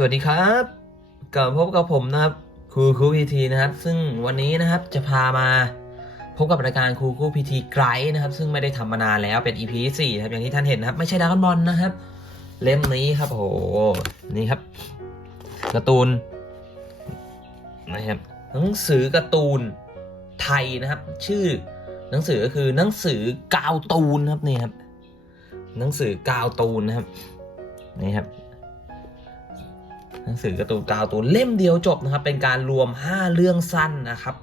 สวัสดีครับกลับพบกับผมนะครับครูครูพีทีนะครับ ซึ่งวันนี้นะครับจะพามาพบกับรายการครูครูพีทีไกด์นะครับ ซึ่งไม่ได้ทำมานานแล้วเป็น EP 4นะครับอย่างที่ท่านเห็นนะครับ ไม่ใช่ดรากอนบอลนะครับ เล่มนี้ครับโอ้โหนี่ครับการ์ตูนนะครับหนังสือการ์ตูนไทยนะครับ ชื่อหนังสือก็คือหนังสือกาวตูนครับนี่ครับ หนังสือกาวตูนนะครับนี่ครับ หนังสือการ์ตูนกาวตูนเล่มเดียวจบนะครับ เป็นการรวม 5 เรื่องสั้นนะครับ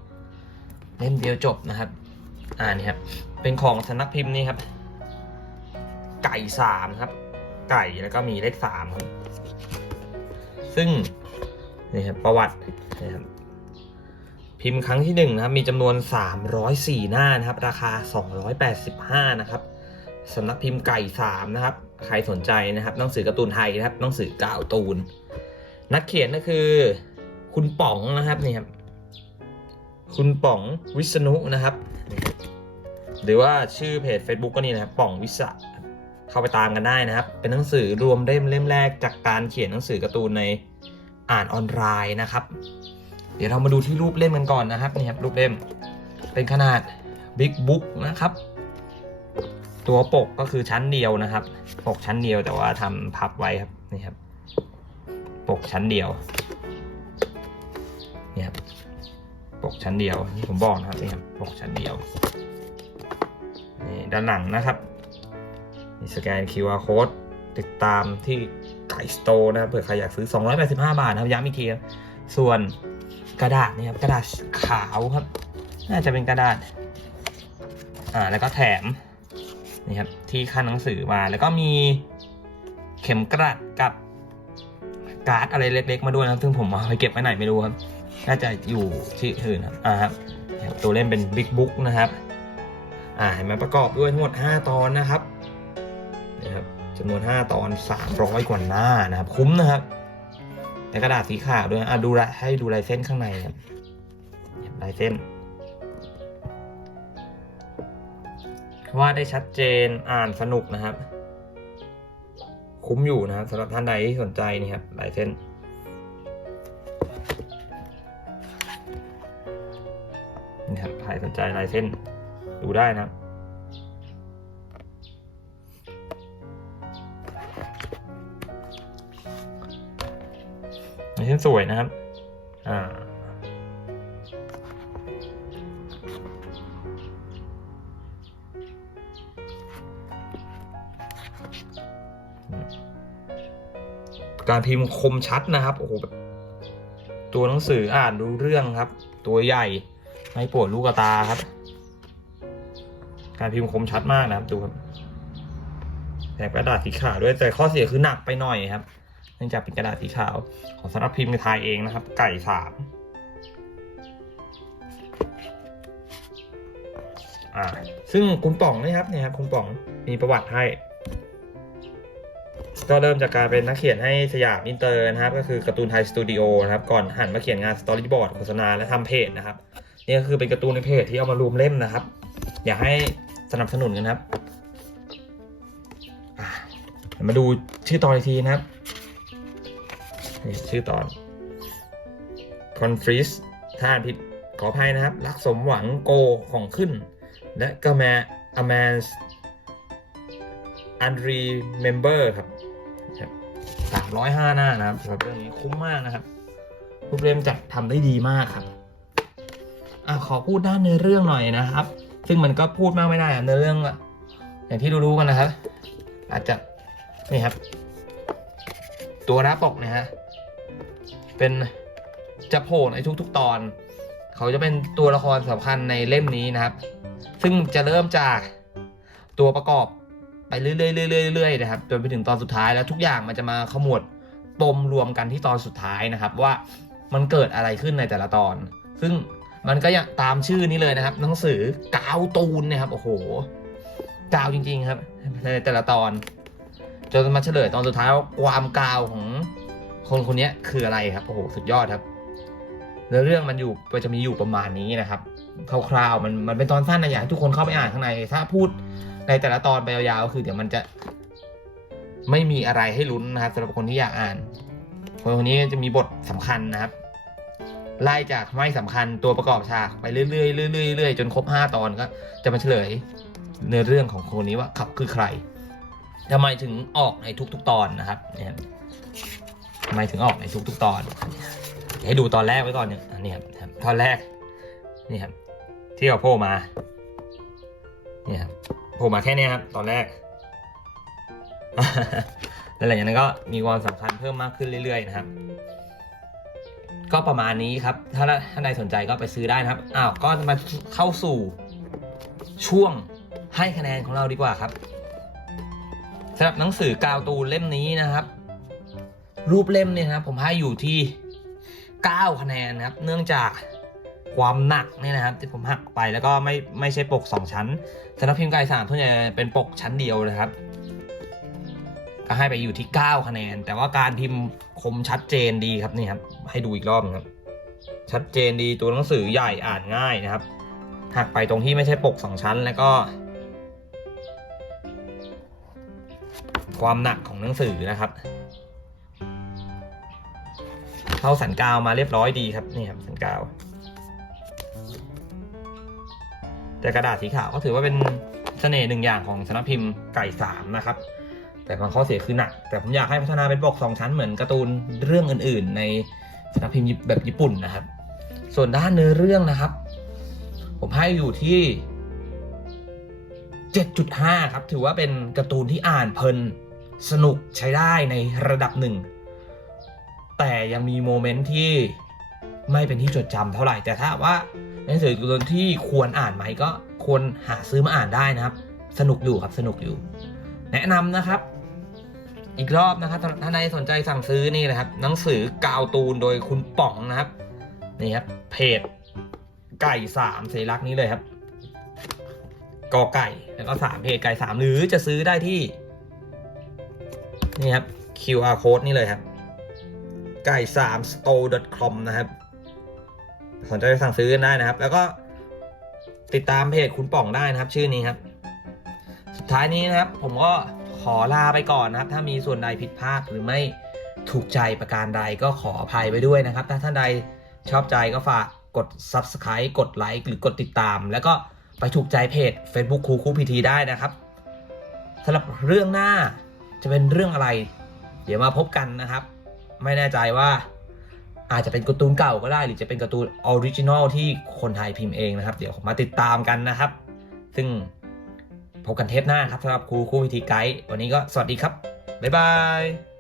เล่มเดียวจบนะครับ อ่านี่ครับ เป็นของสำนักพิมพ์นี่ครับ ไก่สามครับ ไก่แล้วก็มีเลขสามครับ ซึ่งนี่ครับประวัตินะครับ พิมพ์ครั้งที่หนึ่งนะครับ มีจำนวน 304 หน้านะครับ ราคา 285 นะครับสำนักพิมพ์ไก่สามนะครับ ใครสนใจนะครับหนังสือการ์ตูนไทยนะครับหนังสือกาวตูน นักเขียนก็คือ คุณป๋องนะครับนี่ครับ คุณป๋องวิษณุนะครับ หรือว่าชื่อเพจ Facebook ก็นี่นะครับป๋องวิศะเข้าไปตามกันได้นะครับ เป็นหนังสือรวมเล่มเล่มแรกจากการเขียนหนังสือการ์ตูนในอ่านออนไลน์นะครับ เดี๋ยวเรามาดูที่รูปเล่มกันก่อนนะครับนี่ครับรูปเล่มเป็นขนาด Big Book นะครับ ตัวปกก็คือชั้นเดียวนะครับ ปกชั้นเดียวแต่ว่าทำพับไว้ครับนี่ครับ ปกชั้นเดียวเนี่ยครับปกชั้นเดียวที่ผมบอกนะครับนี่ครับปกชั้นเดียวนี่ด้านหลังนะครับมีสแกน QR code ติดตามที่ไก่สโตร์นะครับเผื่อใครอยากซื้อ 285 บาทนะครับย้ำอีกทีครับส่วนกระดาษนี่ครับกระดาษขาวครับ น่าจะเป็นกระดาษอ่าแล้วก็แถมนี่ครับที่ขั้นหนังสือมาแล้วก็มีเข็มกลัดกับ การ์ดอะไรเล็ก ๆ มาด้วยนะครับซึ่งผมเอาไปเก็บไว้ไหนไม่รู้ครับ น่าจะอยู่ที่อื่นครับอ่าครับตัวเล่มเป็นบิ๊กบุ๊กนะครับอ่าเห็นไหมประกอบด้วยทั้งหมด 5 ตอนนะครับนะครับจำนวน 5 ตอน 300 กว่าหน้านะครับ คุ้มนะครับในกระดาษสีขาวด้วยอ่าดูละให้ดูลายเส้นข้างในครับลายเส้นว่าดได้ชัดเจนอ่านสนุกนะครับ คุ้มอยู่นะครับสำหรับท่านใดที่สนใจนี่ครับลายเส้น นี่ครับใครสนใจลายเส้นดูได้นะลายเส้นสวยนะครับ อ่า การพิมพ์คมชัดนะครับโอ้โหแบบตัวหนังสืออ่านรู้เรื่องครับ ตัวใหญ่ไม่ปวดลูกตาครับ การพิมพ์คมชัดมากนะครับดูครับแถมกระดาษสีขาวด้วยแต่ข้อเสียคือหนักไปหน่อยครับเนื่องจากเป็นกระดาษสีขาว ของสำนักพิมพ์ไทยเองนะครับ ไก่สามอ่าซึ่งคุณป่องนี่ครับเนี่ยครับคุณป่องมีประวัติให้ ก็เริ่มจากการเป็นนักเขียนให้สยามอินเตอร์นะครับ ก็คือการ์ตูนไทยสตูดิโอนะครับ ก่อนหันมาเขียนงานสตอรี่บอร์ดโฆษณาและทำเพจนะครับนี่ก็คือเป็นการ์ตูนในเพจที่เอามารวมเล่มนะครับ อยากให้สนับสนุนกันครับเดี๋ยวมาดูชื่อตอนอีกทีนะครับนี่ชื่อตอน c o n f r e z ถ้าอ่านผิดขออภัยนะครับ รักสมหวังโกของขึ้น และก็แมอแมนอันรีเมมเบอร์ครับ สามร้อยห้าหน้านะครับสำหรับเรื่องนี้คุ้มมากนะครับรูปเล่มจัดทำได้ดีมากครับอะขอพูดด้านเนื้อเรื่องหน่อยนะครับ ซึ่งมันก็พูดมากไม่ได้อะเนื้อเรื่องอะอย่างที่รู้ๆกันนะครับ อาจจะนี่ครับ ตัวหน้าปกนะฮะเป็นจะโผล่ในทุกๆตอน เขาจะเป็นตัวละครสำคัญในเล่มนี้นะครับ ซึ่งจะเริ่มจากตัวประกอบ ไปเรื่อยๆเรื่อยๆๆนะครับจนไปถึงตอนสุดท้ายแล้วทุกอย่างมันจะมาขมวดปมรวมกันที่ตอนสุดท้ายนะครับ ว่ามันเกิดอะไรขึ้นในแต่ละตอน ซึ่งมันก็ยังตามชื่อนี้เลยนะครับ หนังสือกาวตูนนี่ยครับโอ้โหกาวจริง ๆ ครับในแต่ละตอน จนมาเฉลยตอนสุดท้ายว่าความกาวของคนคนนี้คืออะไรครับโอ้โหสุดยอดครับเนื้อเรื่องมันอยู่มันจะมีอยู่ประมาณนี้นะครับคร่าวๆมันมันเป็นตอนสั้นนะอยากให้ทุกคนเข้าไปอ่านข้างในถ้าพูด ในแต่ละตอนไปยาวๆก็คือเดี๋ยวมันจะ ไม่มีอะไรให้ลุ้นนะครับสำหรับคนที่อยากอ่านคนคนนี้จะมีบทสำคัญนะครับ ไล่จากไม่สำคัญตัวประกอบฉากไปเรื่อยๆเรื่อยๆเรื่อยๆจนครบห้าตอนก็ จะมาเฉลยเนื้อเรื่องของคนนี้ว่าเขาคือใครทำไมถึงออกในทุก ๆ ตอนนะครับเนี่ยทำไมถึงออกในทุก ๆ ตอนให้ดูตอนแรกไว้ก่อนเนี่ยอันนี้ครับตอนแรกนี่ครับที่เขาโผล่มานี่ครับ โผล่มาแค่นี้ครับ ตอนแรกแล้วหลังจากนั้นก็มีความสำคัญเพิ่มมากขึ้นเรื่อยๆนะครับ ก็ประมาณนี้ครับ ถ้าท่านใดสนใจก็ไปซื้อได้นะครับ อ้าว ก็มาเข้าสู่ช่วงให้คะแนนของเราดีกว่าครับสำหรับหนังสือกาวตูเล่มนี้นะครับ รูปเล่มเนี่ยนะครับ ผมให้อยู่ที่ 9 คะแนนนะครับ เนื่องจาก ความหนักเนี่ยนะครับที่ผมหักไปแล้วก็ไม่ไม่ใช่ปก 2 ชั้นสำหรับพิมพ์กายสามส่วนใหญ่เป็นปกชั้นเดียวนะครับ ก็ให้ไปอยู่ที่ 9 คะแนน แต่ว่าการพิมพ์คมชัดเจนดีครับนี่ครับ ให้ดูอีกรอบครับ ชัดเจนดีตัวหนังสือใหญ่อ่านง่ายนะครับหักไปตรงที่ไม่ใช่ปก 2 ชั้นแล้วก็ ความหนักของหนังสือนะครับเข้าสันกาวมาเรียบร้อยดีครับนี่ครับสันกาว แต่กระดาษสีขาวก็ถือว่าเป็นเสน่ห์หนึ่งอย่างของสำนักพิมพ์ไก่สามนะครับ แต่บางข้อเสียคือหนัก แต่ผมอยากให้พัฒนาเป็นปกสองชั้นเหมือนการ์ตูนเรื่องอื่น ๆ ในสำนักพิมพ์แบบญี่ปุ่นนะครับ ส่วนด้านเนื้อเรื่องนะครับ ผมให้อยู่ที่ 7.5 ครับ ถือว่าเป็นการ์ตูนที่อ่านเพลินสนุกใช้ได้ในระดับหนึ่งแต่ยังมีโมเมนต์ที่ ไม่เป็นที่จดจำเท่าไหร่แต่ถ้าว่าหนังสือตูนที่ควรอ่านไหมก็ควรหาซื้อมาอ่านได้นะครับ สนุกอยู่ครับสนุกอยู่ แนะนำนะครับ อีกรอบนะครับถ้าใครสนใจสั่งซื้อนี่นะครับ หนังสือกาวตูนโดยคุณป๋องนะครับนี่ครับเพจไก่สามเสรักษณ์นี้เลยครับกอไก่แล้วก็สามเพจไก่สามหรือจะซื้อได้ที่ นี่ครับ QR code นี่เลยครับ ไก่สาม store com นะครับ สนใจสั่งซื้อกันได้นะครับ แล้วก็ติดตามเพจคุณป๋องได้นะครับ ชื่อนี้ครับ สุดท้ายนี้นะครับ ผมก็ขอลาไปก่อนนะครับ ถ้ามีส่วนใดผิดพลาดหรือไม่ถูกใจประการใดก็ขออภัยไปด้วยนะครับ ถ้าท่านใดชอบใจก็ฝากกด Subscribe กดไลค์หรือกดติดตาม แล้วก็ไปถูกใจเพจ Facebook ครูครูพีทีได้นะครับสำหรับเรื่องหน้าจะเป็นเรื่องอะไร เดี๋ยวมาพบกันนะครับ ไม่แน่ใจว่า อาจจะเป็นการ์ตูนเก่าก็ได้ หรือจะเป็นการ์ตูนออริจินอลที่คนไทยพิมพ์เองนะครับ เดี๋ยวมาติดตามกันนะครับ ซึ่งพบกันเทปหน้าครับสำหรับครูคู่วิธีไกด์วันนี้ก็สวัสดีครับ บ๊ายบาย